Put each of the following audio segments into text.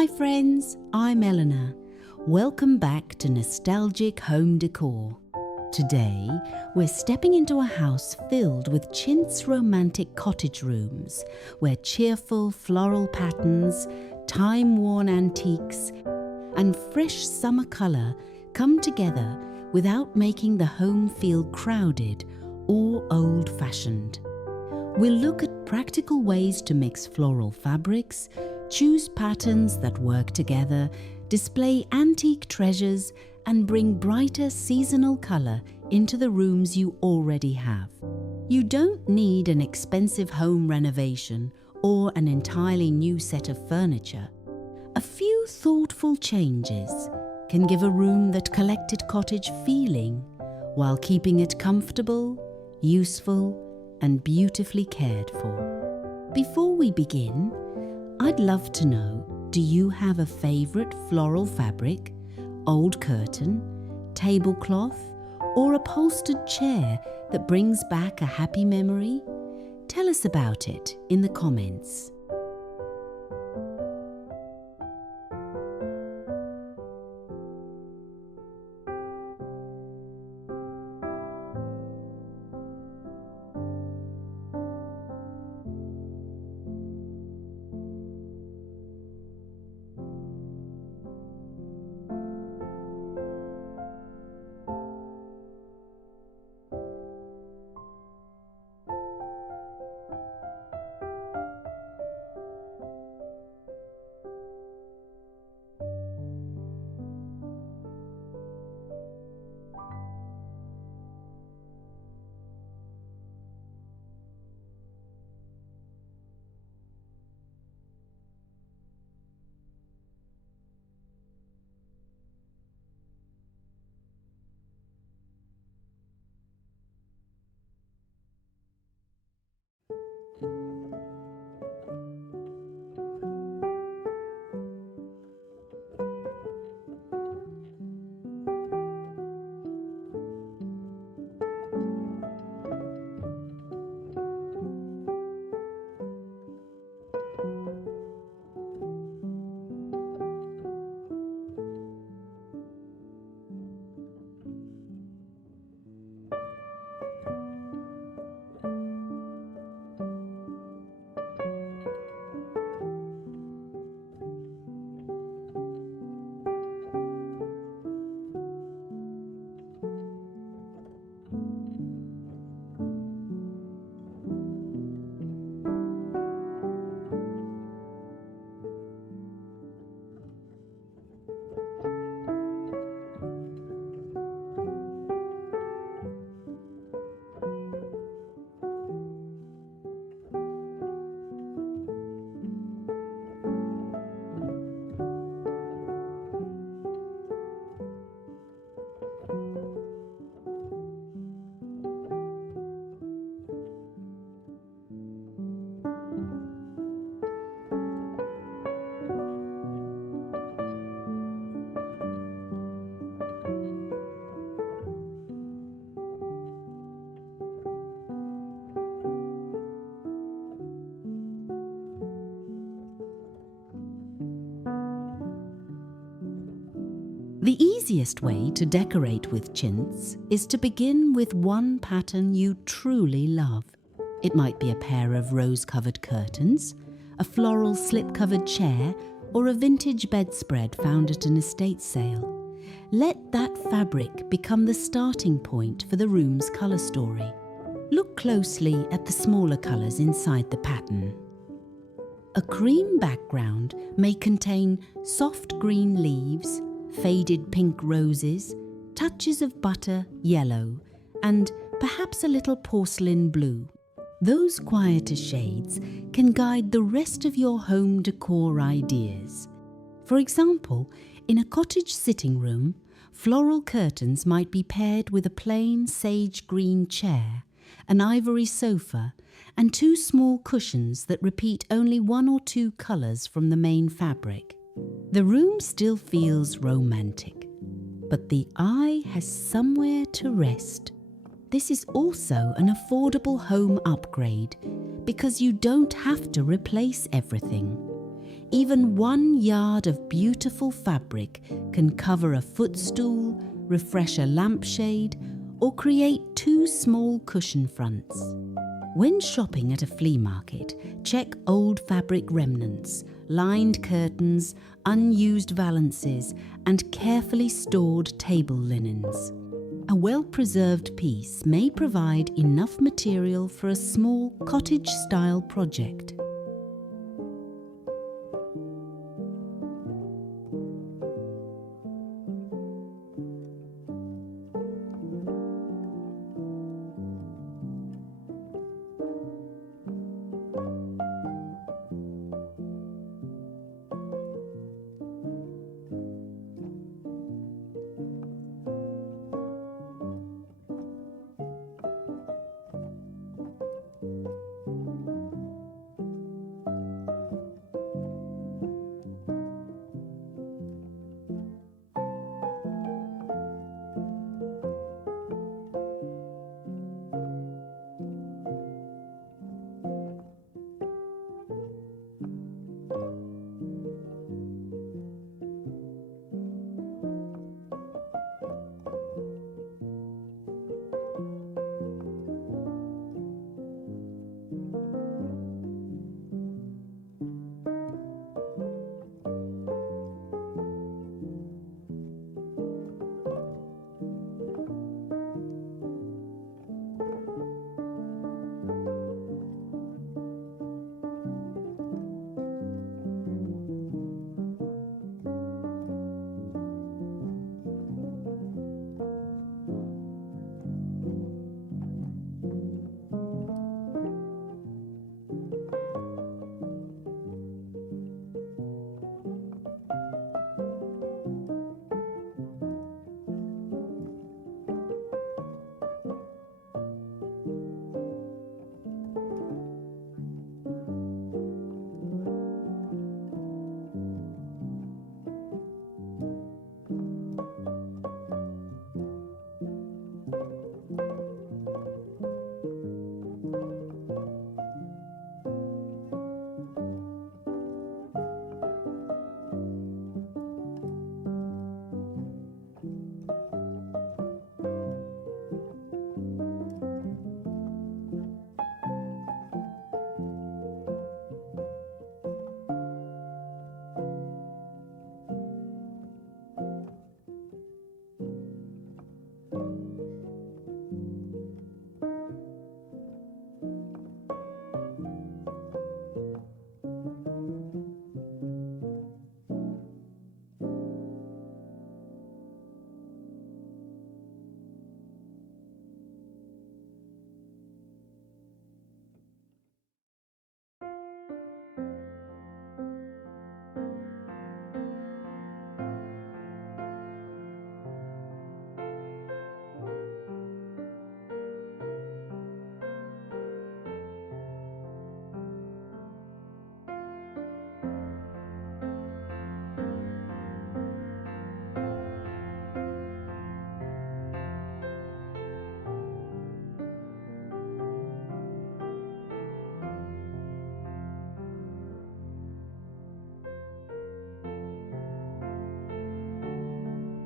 Hi friends, I'm Eleanor. Welcome back to Nostalgic Home Decor. Today, we're stepping into a house filled with Chintz romantic cottage rooms, where cheerful floral patterns, time-worn antiques, and fresh summer colour come together without making the home feel crowded or old-fashioned. We'll look at practical ways to mix floral fabrics, choose patterns that work together, display antique treasures, and bring brighter seasonal colour into the rooms you already have. You don't need an expensive home renovation or an entirely new set of furniture. A few thoughtful changes can give a room that collected cottage feeling while keeping it comfortable, useful, and beautifully cared for. Before we begin, I'd love to know, do you have a favourite floral fabric, old curtain, tablecloth, or upholstered chair that brings back a happy memory? Tell us about it in the comments. The easiest way to decorate with chintz is to begin with one pattern you truly love. It might be a pair of rose-covered curtains, a floral slip-covered chair, or a vintage bedspread found at an estate sale. Let that fabric become the starting point for the room's colour story. Look closely at the smaller colours inside the pattern. A cream background may contain soft green leaves, faded pink roses, touches of butter yellow, and perhaps a little porcelain blue. Those quieter shades can guide the rest of your home decor ideas. For example, in a cottage sitting room, floral curtains might be paired with a plain sage green chair, an ivory sofa, and two small cushions that repeat only one or two colours from the main fabric. The room still feels romantic, but the eye has somewhere to rest. This is also an affordable home upgrade because you don't have to replace everything. Even 1 yard of beautiful fabric can cover a footstool, refresh a lampshade, or create 2 small cushion fronts. When shopping at a flea market, check old fabric remnants, lined curtains, unused valances, and carefully stored table linens. A well-preserved piece may provide enough material for a small cottage-style project.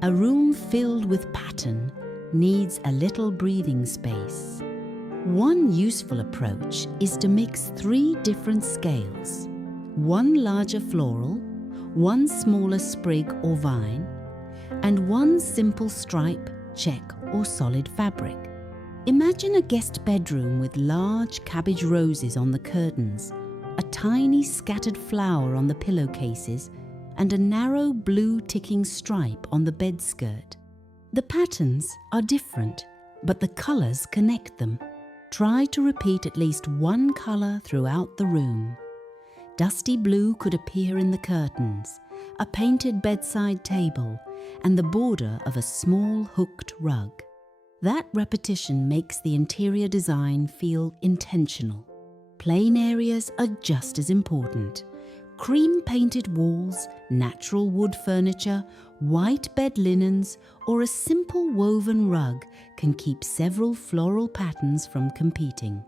A room filled with pattern needs a little breathing space. One useful approach is to mix 3 different scales: 1 larger floral, 1 smaller sprig or vine, and 1 simple stripe, check or solid fabric. Imagine a guest bedroom with large cabbage roses on the curtains, a tiny scattered flower on the pillowcases, and a narrow blue ticking stripe on the bed skirt. The patterns are different, but the colours connect them. Try to repeat at least 1 colour throughout the room. Dusty blue could appear in the curtains, a painted bedside table, and the border of a small hooked rug. That repetition makes the interior design feel intentional. Plain areas are just as important. Cream-painted walls, natural wood furniture, white bed linens, or a simple woven rug can keep several floral patterns from competing.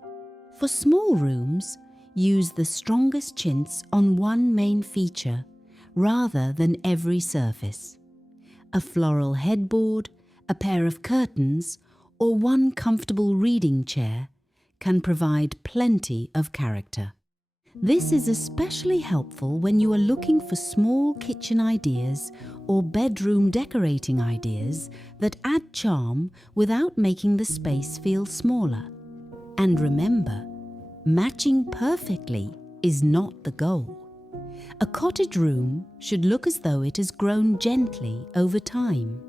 For small rooms, Use the strongest chintz on one main feature rather than every surface. A floral headboard, a pair of curtains, or one comfortable reading chair can provide plenty of character. This is especially helpful when you are looking for small kitchen ideas or bedroom decorating ideas that add charm without making the space feel smaller. And remember, matching perfectly is not the goal. A cottage room should look as though it has grown gently over time.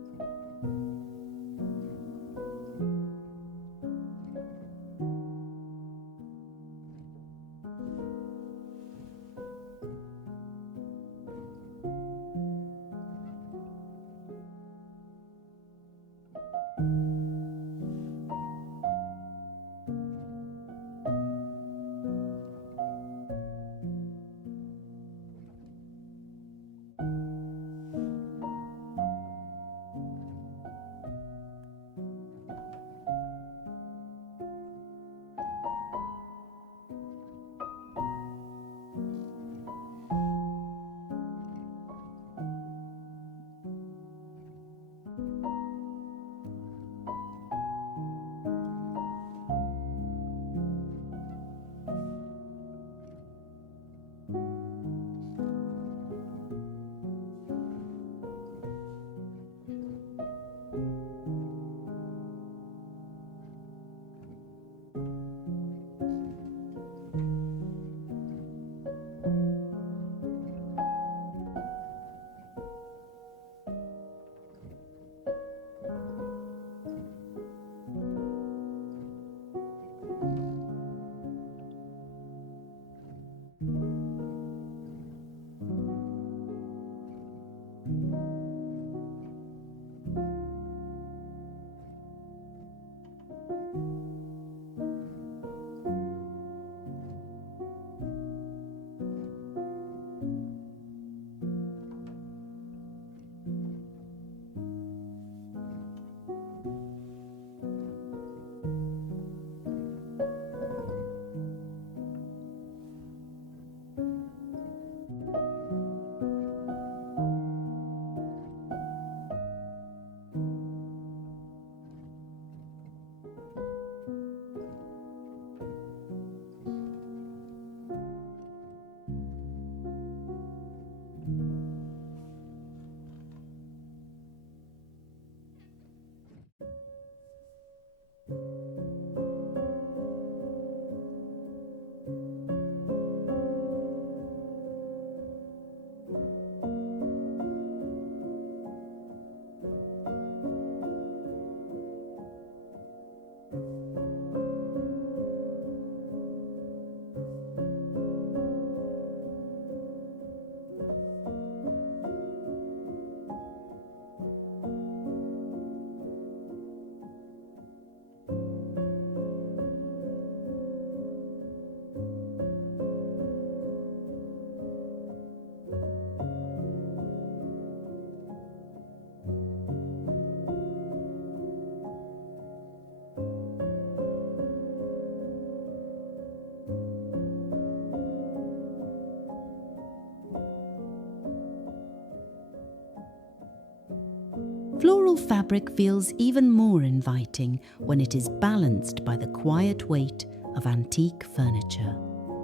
Floral fabric feels even more inviting when it is balanced by the quiet weight of antique furniture.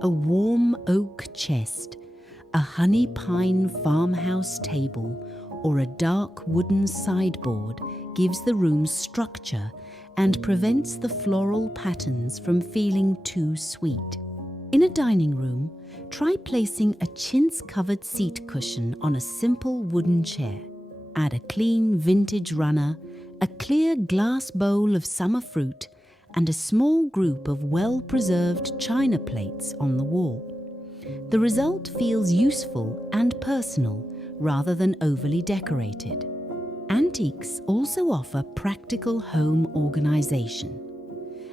A warm oak chest, a honey pine farmhouse table, or a dark wooden sideboard gives the room structure and prevents the floral patterns from feeling too sweet. In a dining room, try placing a chintz-covered seat cushion on a simple wooden chair. Add a clean vintage runner, a clear glass bowl of summer fruit, and a small group of well-preserved china plates on the wall. The result feels useful and personal rather than overly decorated. Antiques also offer practical home organization.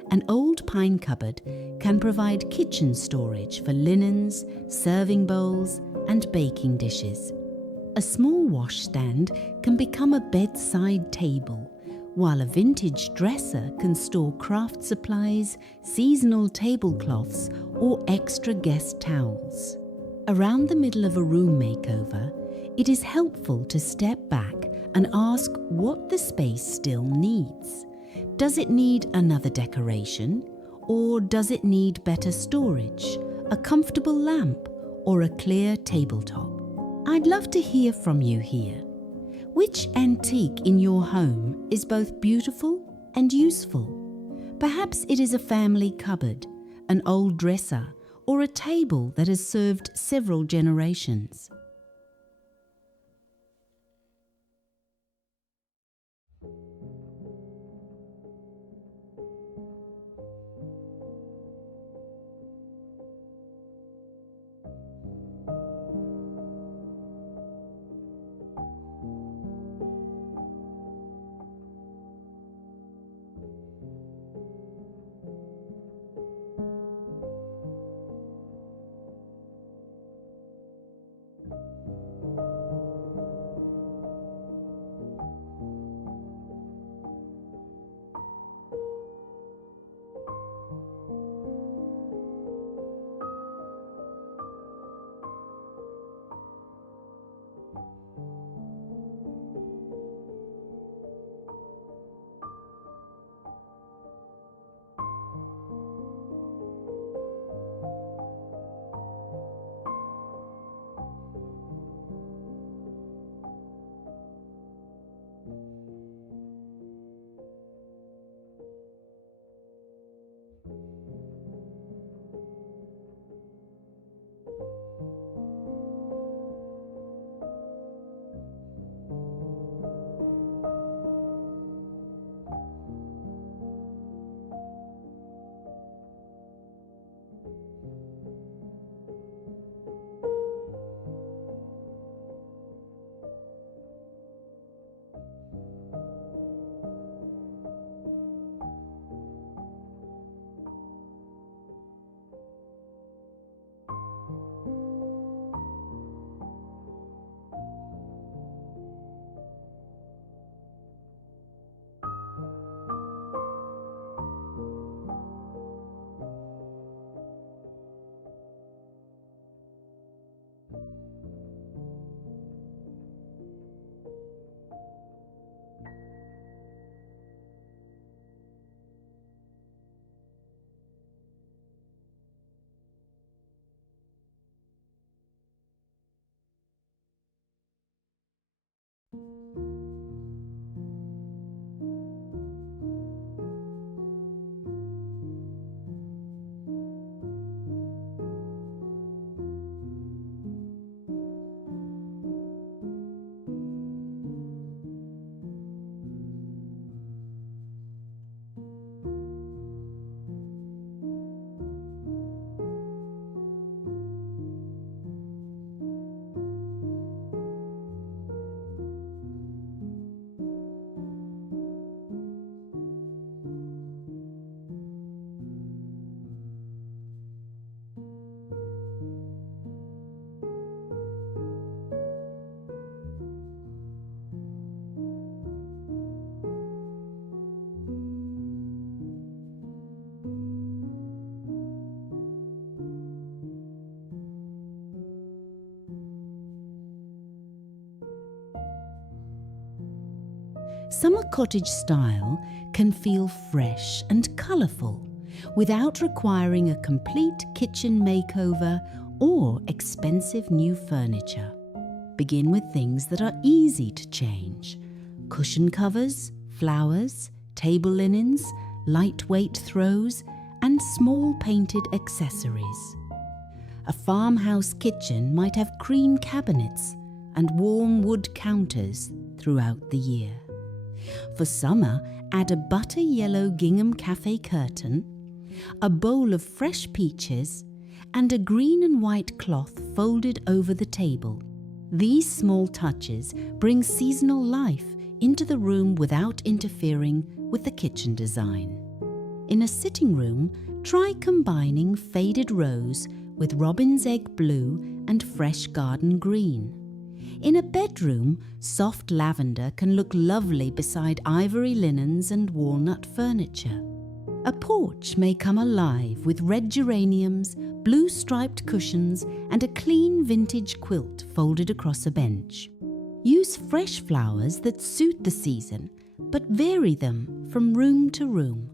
An old pine cupboard can provide kitchen storage for linens, serving bowls, and baking dishes. A small washstand can become a bedside table, while a vintage dresser can store craft supplies, seasonal tablecloths, or extra guest towels. Around the middle of a room makeover, it is helpful to step back and ask what the space still needs. Does it need another decoration? Or does it need better storage, a comfortable lamp, or a clear tabletop? I'd love to hear from you here. Which antique in your home is both beautiful and useful? Perhaps it is a family cupboard, an old dresser, or a table that has served several generations. Summer cottage style can feel fresh and colourful without requiring a complete kitchen makeover or expensive new furniture. Begin with things that are easy to change: cushion covers, flowers, table linens, lightweight throws, and small painted accessories. A farmhouse kitchen might have cream cabinets and warm wood counters throughout the year. For summer, add a butter yellow gingham cafe curtain, a bowl of fresh peaches, and a green and white cloth folded over the table. These small touches bring seasonal life into the room without interfering with the kitchen design. In a sitting room, try combining faded rose with robin's egg blue and fresh garden green. In a bedroom, soft lavender can look lovely beside ivory linens and walnut furniture. A porch may come alive with red geraniums, blue striped cushions, and a clean vintage quilt folded across a bench. Use fresh flowers that suit the season, but vary them from room to room.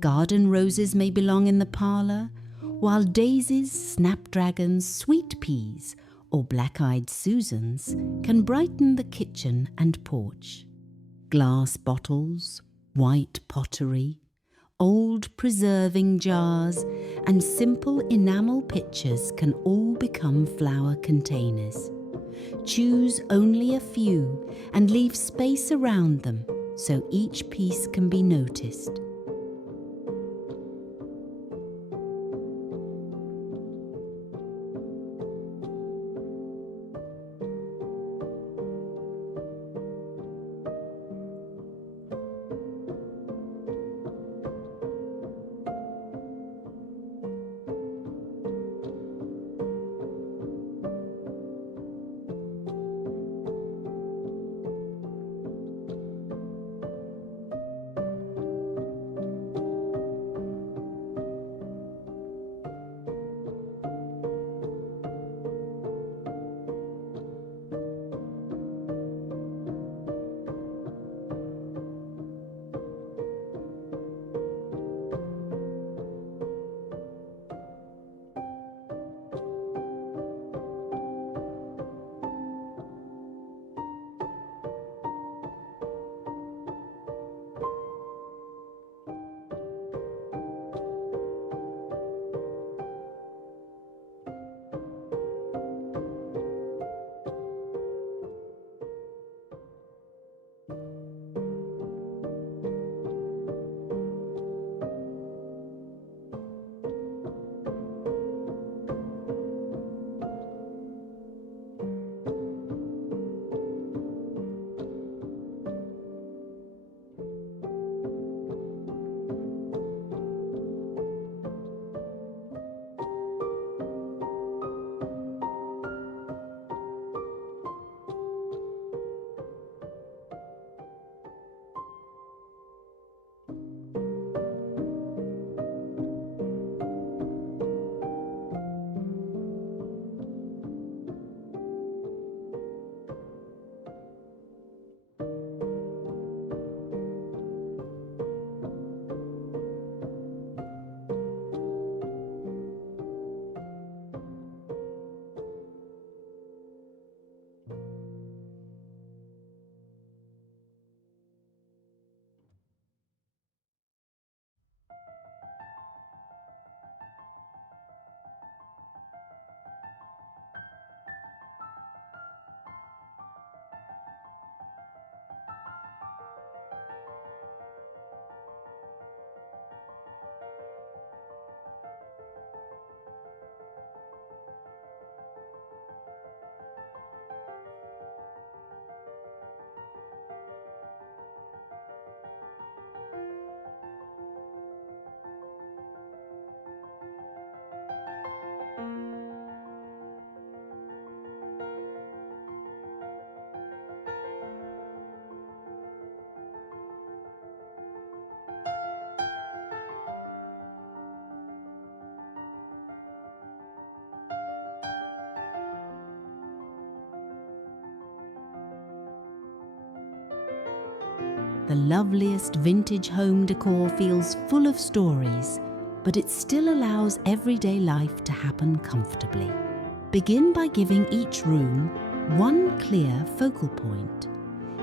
Garden roses may belong in the parlour, while daisies, snapdragons, sweet peas, or black-eyed Susans can brighten the kitchen and porch. Glass bottles, white pottery, old preserving jars, and simple enamel pitchers can all become flower containers. Choose only a few and leave space around them so each piece can be noticed. The loveliest vintage home decor feels full of stories, but it still allows everyday life to happen comfortably. Begin by giving each room one clear focal point.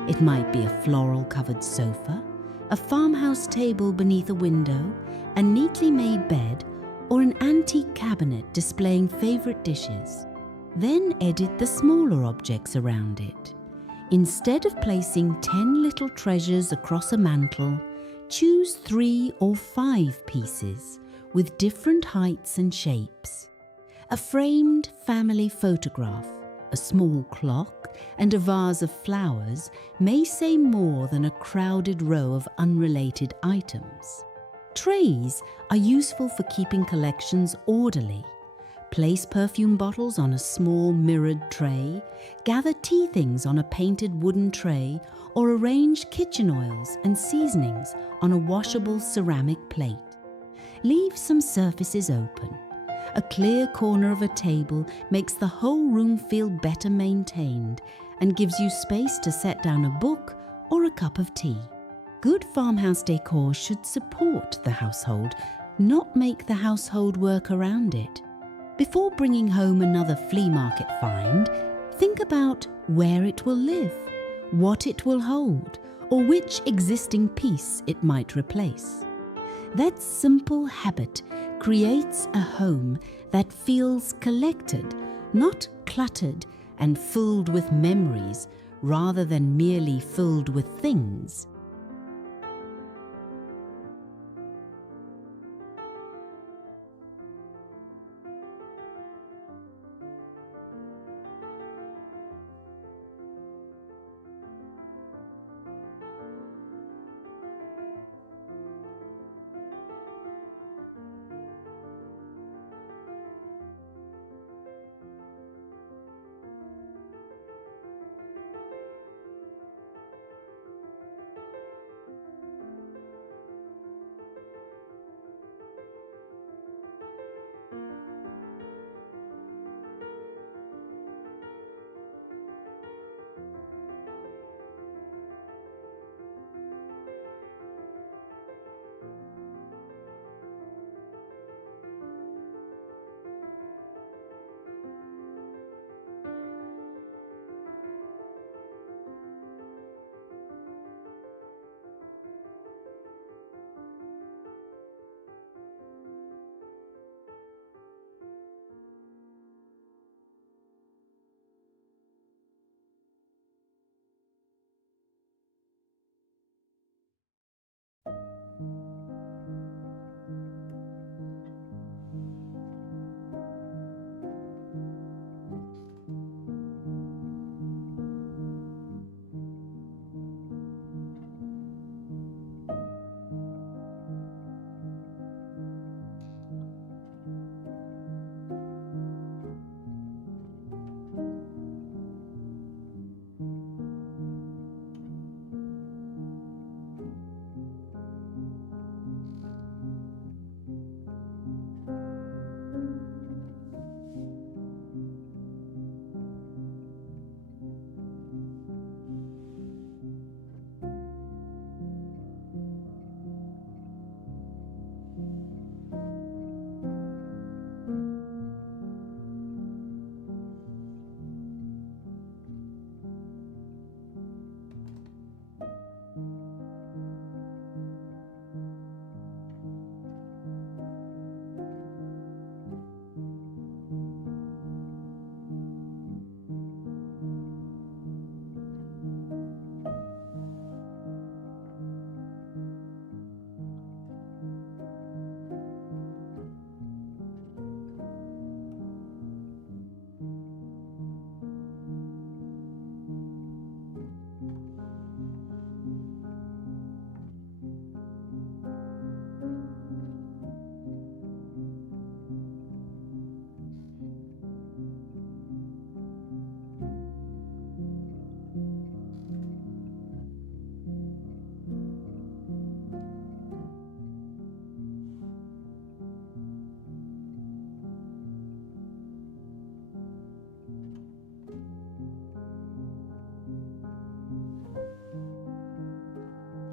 It might be a floral-covered sofa, a farmhouse table beneath a window, a neatly made bed, or an antique cabinet displaying favourite dishes. Then edit the smaller objects around it. Instead of placing 10 little treasures across a mantle, choose 3 or 5 pieces with different heights and shapes. A framed family photograph, a small clock, and a vase of flowers may say more than a crowded row of unrelated items. Trays are useful for keeping collections orderly. Place perfume bottles on a small mirrored tray, gather tea things on a painted wooden tray, or arrange kitchen oils and seasonings on a washable ceramic plate. Leave some surfaces open. A clear corner of a table makes the whole room feel better maintained and gives you space to set down a book or a cup of tea. Good farmhouse decor should support the household, not make the household work around it. Before bringing home another flea market find, think about where it will live, what it will hold, or which existing piece it might replace. That simple habit creates a home that feels collected, not cluttered and filled with memories, rather than merely filled with things.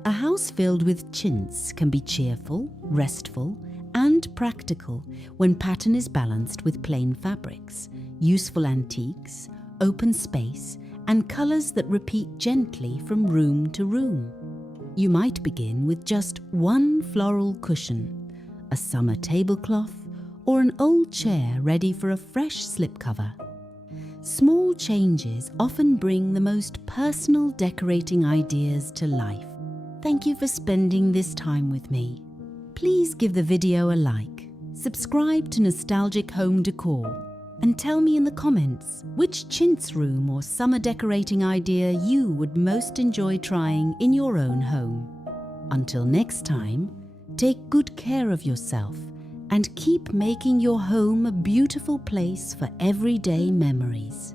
A house filled with chintz can be cheerful, restful, and practical when pattern is balanced with plain fabrics, useful antiques, open space, and colours that repeat gently from room to room. You might begin with just one floral cushion, a summer tablecloth, or an old chair ready for a fresh slipcover. Small changes often bring the most personal decorating ideas to life. Thank you for spending this time with me. Please give the video a like, subscribe to Nostalgic Home Decor, and tell me in the comments which chintz room or summer decorating idea you would most enjoy trying in your own home. Until next time, take good care of yourself and keep making your home a beautiful place for everyday memories.